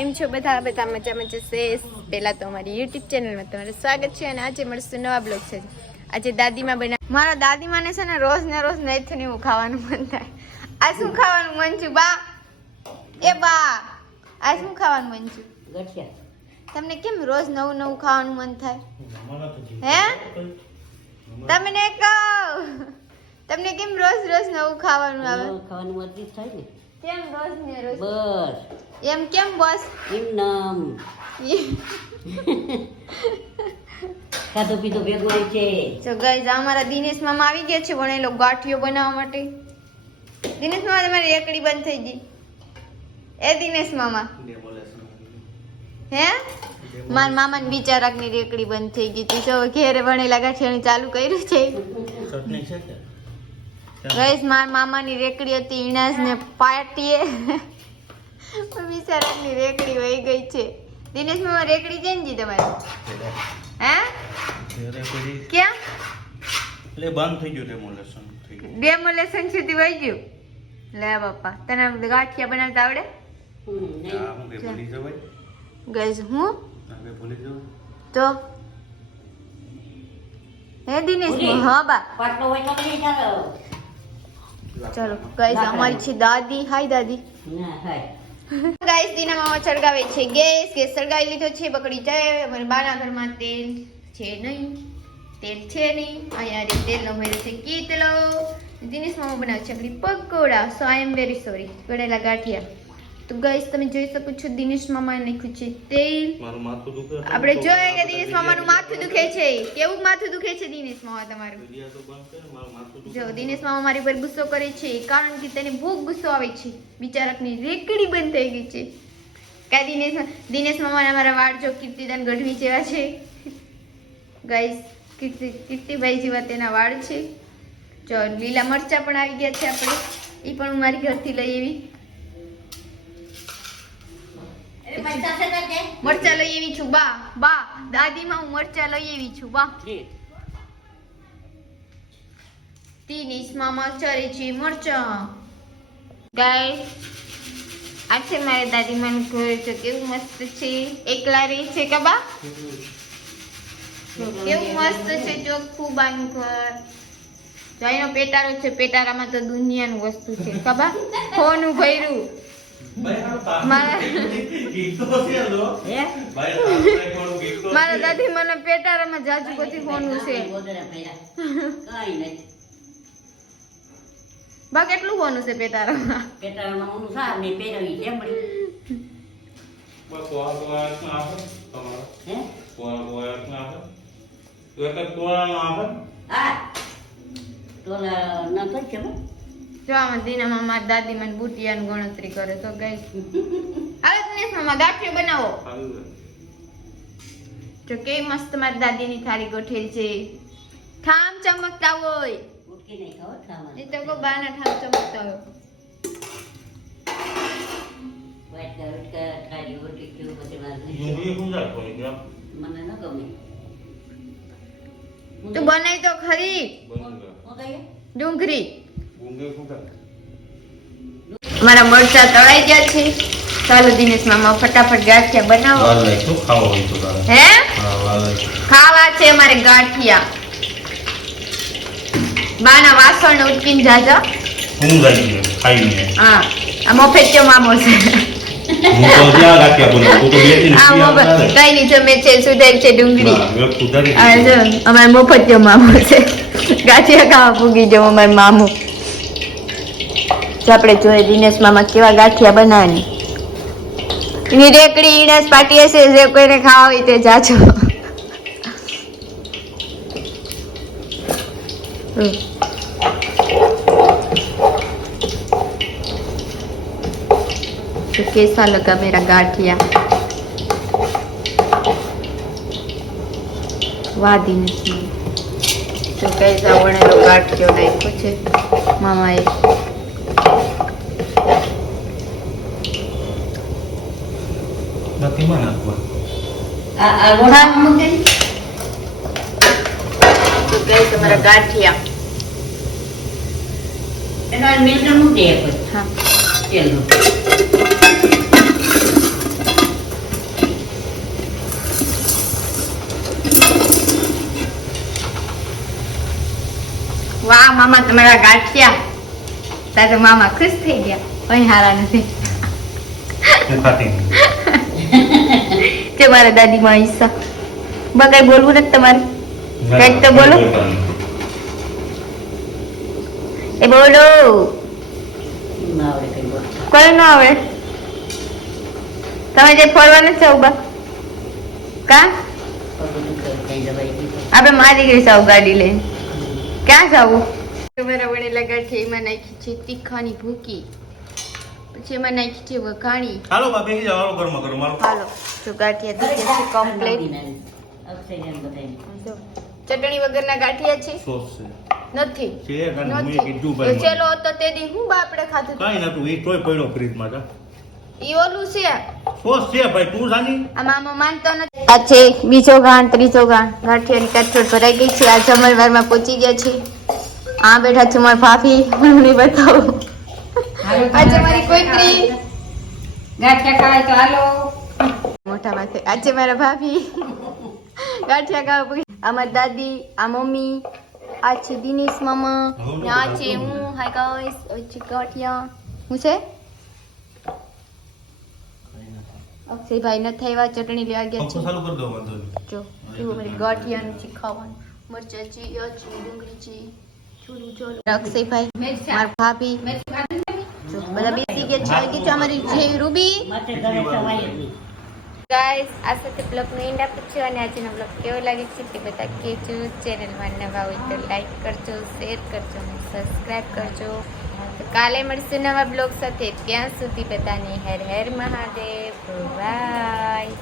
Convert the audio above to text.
કેમ છો બધા? બધા મજા મજા છે પહેલાં તો અમારી યુટ્યુબ ચેનલમાં તમારું સ્વાગત છે અને આજે મળશું નવા બ્લોગ છે આજે દાદીમાં બના મારા દાદીમાને છે ને રોજ ને રોજ નહીં ને એવું ખાવાનું મન થાય. આ શું ખાવાનું મન છું બા? એ બા આ શું ખાવાનું મન છું તમને કેમ રોજ નવું નવું ખાવાનું મન થાય? હે? તમને કહો. તમને કેમ રોજ રોજ નવું ખાવાનું આવે? ખાવાનું મરજી થાય ને? કેમ રોજ ને રોજ? બસ. એમ કેમ બસ? એમ નામ. ખાધું પીધું ભેગો હોય છે. તો ગાઈઝ અમારા દિનેશ મામા આવી ગયા છે ભણેલો ગાંઠિયો બનાવવા માટે. દિનેશ મામા તમારી એકડી બંધ થઈ ગઈ. એ દિનેશ મામા. હે? મારા મામા ને બિચારાકની રેકડી બંધ થઈ ગઈ હતી. તો ઘેરે ભણેલા ગાંઠિયાનું ચાલુ કર્યું છે. છે મારા મામાની રેકડી હતી ઈણાસ ને પાટીએ બિચારાકની રેકડી વહી ગઈ છે. દિનેશ મામા રેકડી છે ને જી તમારી? હે? ક્યાં એટલે બંધ થઈ ગયું ડેમોલેશન ડેમોલેશન સુધી વહી ગયું? લે બાપા તને ગાંઠિયા બનાવતા આવડે? હમ, હું તો? હે દિનેશ? હા બા. પાટલો હોય તો નહીં ચાલો. ગાઈઝ અમારી છે દાદી. હાય દાદી. ગાઈસ દીના મામા સળગાવે છે ગેસ. ગેસ સળગાવી લીધો છે બકડી જાય. અમારે બાના ઘરમાં તેલ છે નહીં. તેલ છે નહીં. અહીંયા રે તેલનો ભર્યો છે કીતલો દિનેશ મામા બનાવે છે pakoda. So I am very sorry ગળેલા ગાંઠિયા. તો ગાઈઝ તમે જોઈ શકો છો દિનેશ મામાએ નાખ્યું છે તેલ મારું માથું દુખે આપણે જોઈએ કે દિનેશ મામાનું માથું દુખે છે કેવું માથું દુખે છે દિનેશ મામા તમારું મારું જો દિનેશ મામા મારી પર ગુસ્સો કરે છે કારણ કે તેને બહુ ગુસ્સો આવે છે બિચારકની રેકડી બંધ થઈ ગઈ છે કા દિનેશ દિનેશ મામાને અમારા વાળ જો કીર્તિદાન ગઢવી જેવા છે ગાઈસ કીર્તિ કીર્તિભાઈ જેવા તેના વાળ છે જો લીલા મરચા પણ આવી ગયા છે આપણે એ પણ હું મારી ઘરથી લઈ કે? મરચા લઈ આવી છું બા બા દાદીમાં હું મરચા લઈ આવી છું બા. જી. માં મામા ચરે છે મરચા. ગાય આ છે મારે દાદી માનું ઘર છે કેવું મસ્ત છે. એકલા રહે છે કબા કેવું મસ્ત છે ચોખ્ખું બાનું ઘર. જો એનો પેટારો છે પેટારામાં તો દુનિયાનું વસ્તુ છે કબા ફોનું ભર્યું મારા દાદી મને પેટારામાં જાજુ પછી ફોનું છે. બા કેટલું ફોનું છે પેટારામાં પેટારામાં ઊનું સાર ને પહેરવી છે મળી. બસ કોળા ના આપે તમારો હે? કોળા ના આપે તો એક ના આપે આ. તો ન તો બા. જો આમાં દીનામાં મારી દાદી મને બુટિયાની ગણતરી કરે તો ગઈ. હવે દિનેશ મામા ગાંઠિયો બનાવો. જો કેવી મસ્ત મારી દાદીની થાળી ગોઠેલ છે. ઠામ ચમકતા હોય. એ તો કો બાના ઠામ ચમકતા હોય. મને ન ગમે. બનાવી તો ખરી? ડુંગળી. મારા મરચા તળાઈ ગયા છે. ચાલો દિનેશ મામા ફટાફટ ગાંઠિયા બનાવો. હે? ખાવા છે મારે ગાંઠિયા. બાના વાસણ ઉટકીને જાજા. હું જાય ખાઈને હા આ મફેચ્યો મામો છે. કઈ નહીં જમે છે સુધાર છે ડુંગળી. અમારે મફતિયો મામો છે? ગાંઠિયા ખાવા પૂગી જવું અમારે મામો. જો આપણે જોઈએ દિનેશ મામા કેવા ગાંઠિયા બનાવવાની રેકડી ઈણસ પાટી હશે જે કોઈને ખાવા હોય તે જાજો. કેસા લગા મેરા ગાંઠિયા? વાદી નથી તો કઈ સાવણેલો ગાંઠિયો નાખ્યો છે. મામાએ નક્કીમાં નાખવા આ આ ગોળા મૂકી તો ગઈ તમારા ગાંઠિયા એનો મિલ્ક મૂકી દે હા ચલો વાહ મામા તમારા ગાંઠિયા તારે મામા ખુશ થઈ ગયા કોઈ હારા નથી તે મારા દાદી માં હિસ્સા બગાઈ બોલવું નથી તમારે? કંઈક તો બોલો. એ બોલો. કઈ ન આવડે. તમે જે ફરવા નથી આવું બા? કા. આપણે મારી ગઈ સાવ ગાડી લઈને. ક્યાં જાવું? તમારા વડે ગાંઠિયા એમાં નાખી છે તીખાની ભૂકી. એમાં નાખી છે વઘાણી. હાલો બા બેસી જાવ હાલો ગરમ ગરમ હાલો. હાલો જો ગાંઠિયા થઈ છે કમ્પ્લીટ ઓક્સિજન બધાય. જો ચટણી વગરના ગાંઠિયા છે? સોસ છે. નથી. છે ગણ મેં કીધું એ ભાઈ ચેલો તો તે દી હું બાપડે ખાધું? કાઈ નતું એ તોય પડ્યો ફ્રીજમાં જા ઈ ઓલું છે? સોસ છે ભાઈ તું જાની? આ મામા માનતો નથી. આ છે બીજો ગાંઠ ત્રીજો ગાંઠ. ગાંઠિયાની કચોટ ભરાઈ ગઈ છે. આ જમણવારમાં પહોંચી ગયા છે. આ બેઠા છે મારા ભાભી મને બતાવું. આજે મારી કોઈકરી ગાંઠિયા ખાવાય તો હાલો. મોટા માથે. આજે મારા ભાભી ગાંઠિયા ખાવા પૂરી આ દાદી આ મમ્મી આ છે દિનેશ મામા ને આ છે હું. હાય ગાઈસ આ છે ગાંઠિયા. હું છે? અક્ષયભાઈ નથી આવ્યા ચટણી લેવા ગયા છે. ચાલુ કરી દો વાંધો નહીં. જો કેવું મારી ગાંઠિયાનું છે ખાવાનું. મરચાં છે ડુંગળી છે ચોલું ચોલું અક્ષયભાઈ મારા ભાભી. જો બધા બેસી ગયા છે. કે છે અમારી જે રૂબી. ગાઈસ આ સાથે બ્લોગનો એન્ડ આપું છું અને આજનો બ્લોગ કેવો લાગે છે તે બધા કહેજો. ચેનલમાં નવા હોય તો લાઈક કરજો શેર કરજો અને સબસ્ક્રાઈબ કરજો. તો કાલે મળશું નવા બ્લોગ સાથે. ત્યાં સુધી બધાને હેર હેર મહાદેવ. બાય